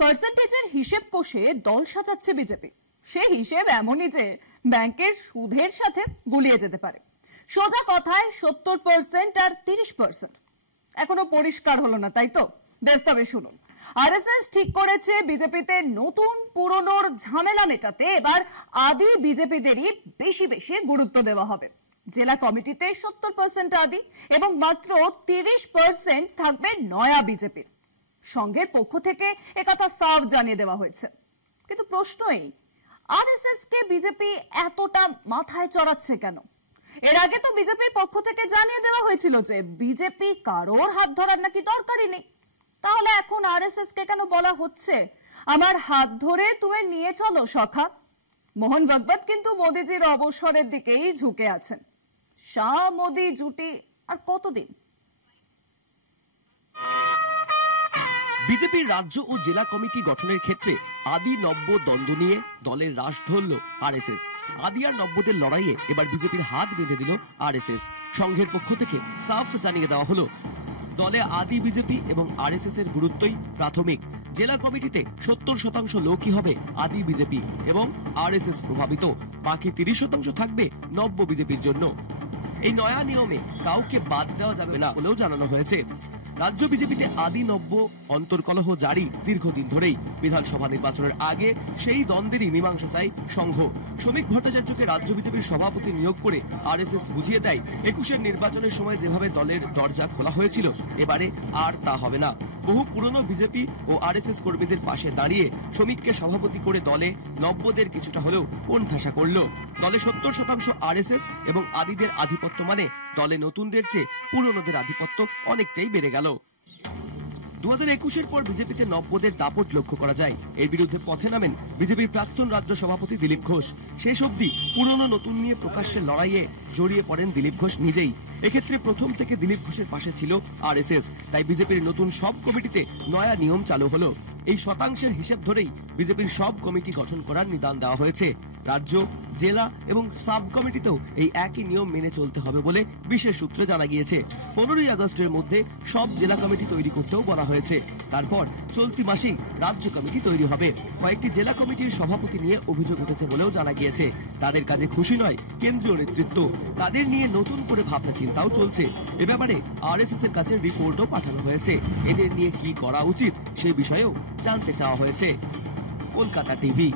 পার্সেন্টেজের হিসেব কষে দল সাজাচ্ছে বিজেপি। সেই হিসেব এমনই যে ব্যাংকের সুদের সাথে গুলিয়ে যেতে পারে। সোজা কথায় 70% আর 30%। এখনো পরিষ্কার হলো না, তাই তো? বেশ, তবে শুনুন। আরএসএস ঠিক করেছে বিজেপিতে নতুন পুরনোর ঝামেলা মেটাতে এবার আদি বিজেপিদেরই বেশি বেশি গুরুত্ব দেওয়া হবে। জেলা কমিটিতে 70% আদি এবং মাত্র 30% থাকবে নয়া বিজেপির। সংঘের পক্ষ থেকে একথা সাফ জানিয়ে দেওয়া হয়েছে। কিন্তু প্রশ্নই, আরএসএস কে বিজেপি এতটা মাথায় চড়াচ্ছে কেন? এর আগে তো বিজেপির পক্ষ থেকে জানিয়ে দেওয়া হয়েছিল যে বিজেপি কারোর হাত ধরার নাকি দরকারই নেই। তাহলে এখন আরএসএস কে কেন বলা হচ্ছে আমার হাত ধরে তুমি নিয়ে চলো সখা? মোহন ভাগবত কিন্তু মোদিজির অবসরের দিকেই ঝুঁকে আছেন। শাহ মোদি জুটি আর কতদিন? বিজেপির রাজ্য ও জেলা কমিটি গঠনের ক্ষেত্রে আদি নব্য দ্বন্দ্ব নিয়ে দলের রাশ ধরল আরএসএস। আদি আর নব্যদের লড়াইয়ে এবার বিজেপির হাত বেঁধে দিল আরএসএস। সংঘের পক্ষ থেকে সাফ জানিয়ে দেওয়া হলো দলে আদি বিজেপি এবং আরএসএস এর গুরুত্বই প্রাথমিক। জেলা কমিটিতে 70% লোকই হবে আদি বিজেপি এবং আরএসএস প্রভাবিত, বাকি 30% থাকবে নব্য বিজেপির জন্য। এই নয়া নিয়মে কাউকে বাদ দেওয়া যাবে না বলেও জানানো হয়েছে। রাজ্য বিজেপিতে আদি নব্য অন্তর্কলহ জারি দীর্ঘদিন ধরেই। বিধানসভা নির্বাচনের আগে সেই দ্বন্দ্বেরই মীমাংসা চাই সংঘ। শ্রমিক ভট্টাচার্যকে রাজ্য বিজেপির সভাপতি নিয়োগ করে আরএসএস বুঝিয়ে দেয় 21-এর নির্বাচনের সময় যেভাবে দলের দরজা খোলা হয়েছিল এবারে আর তা হবে না। বহু পুরনো বিজেপি ও আরএসএস কর্মীদের পাশে দাঁড়িয়ে শ্রমিককে সভাপতি করে দলে নব্যদের কিছুটা হলেও কোণঠাসা করলো। দলে 70% আরএসএস এবং আদিদের আধিপত্য মানে দলে নতুনদের চেয়ে পুরনোদের আধিপত্য অনেকটাই বেড়ে গেল। 2021-এর পর বিজেপিতে নব্যদের দাপট লক্ষ্য করা যায়। এর বিরুদ্ধে পথে নামেন বিজেপির প্রাক্তন রাজ্য সভাপতি দিলীপ ঘোষ। শেষ অবধি পুরনো নতুন নিয়ে প্রকাশ্যে লড়াইয়ে জড়িয়ে পড়েন দিলীপ ঘোষ নিজেই। এক্ষেত্রে প্রথম থেকে দিলীপ ঘোষের পাশে ছিল আরএসএস। তাই বিজেপির নতুন সব কমিটিতে নয়া নিয়ম চালু হলো। এই শতাংশের হিসেব ধরেই বিজেপির সব কমিটি গঠন করার নিদান দেওয়া হয়েছে। রাজ্য, জেলা এবং সাব কমিটিতেও এই একই নিয়ম মেনে চলতে হবে বলে বিশেষ সূত্রে জানা গিয়েছে। 15ই আগস্টের মধ্যে সব জেলা কমিটি তৈরি করতেও বলা হয়েছে। তারপর চলতি মাসেই রাজ্য কমিটি তৈরি হবে। কয়েকটি জেলা কমিটির সভাপতি নিয়ে অভিযোগ উঠেছে বলেও জানা গিয়েছে। তাদের কাজে খুশি নয় কেন্দ্রীয় নেতৃত্ব। তাদের নিয়ে নতুন করে ভাবনা চিন্তাও চলছে। এ ব্যাপারে আরএসএস এর কাছে রিপোর্টও পাঠানো হয়েছে। এদের নিয়ে কি করা উচিত সে বিষয়েও জানতে চাওয়া হয়েছে। কলকাতা টিভি।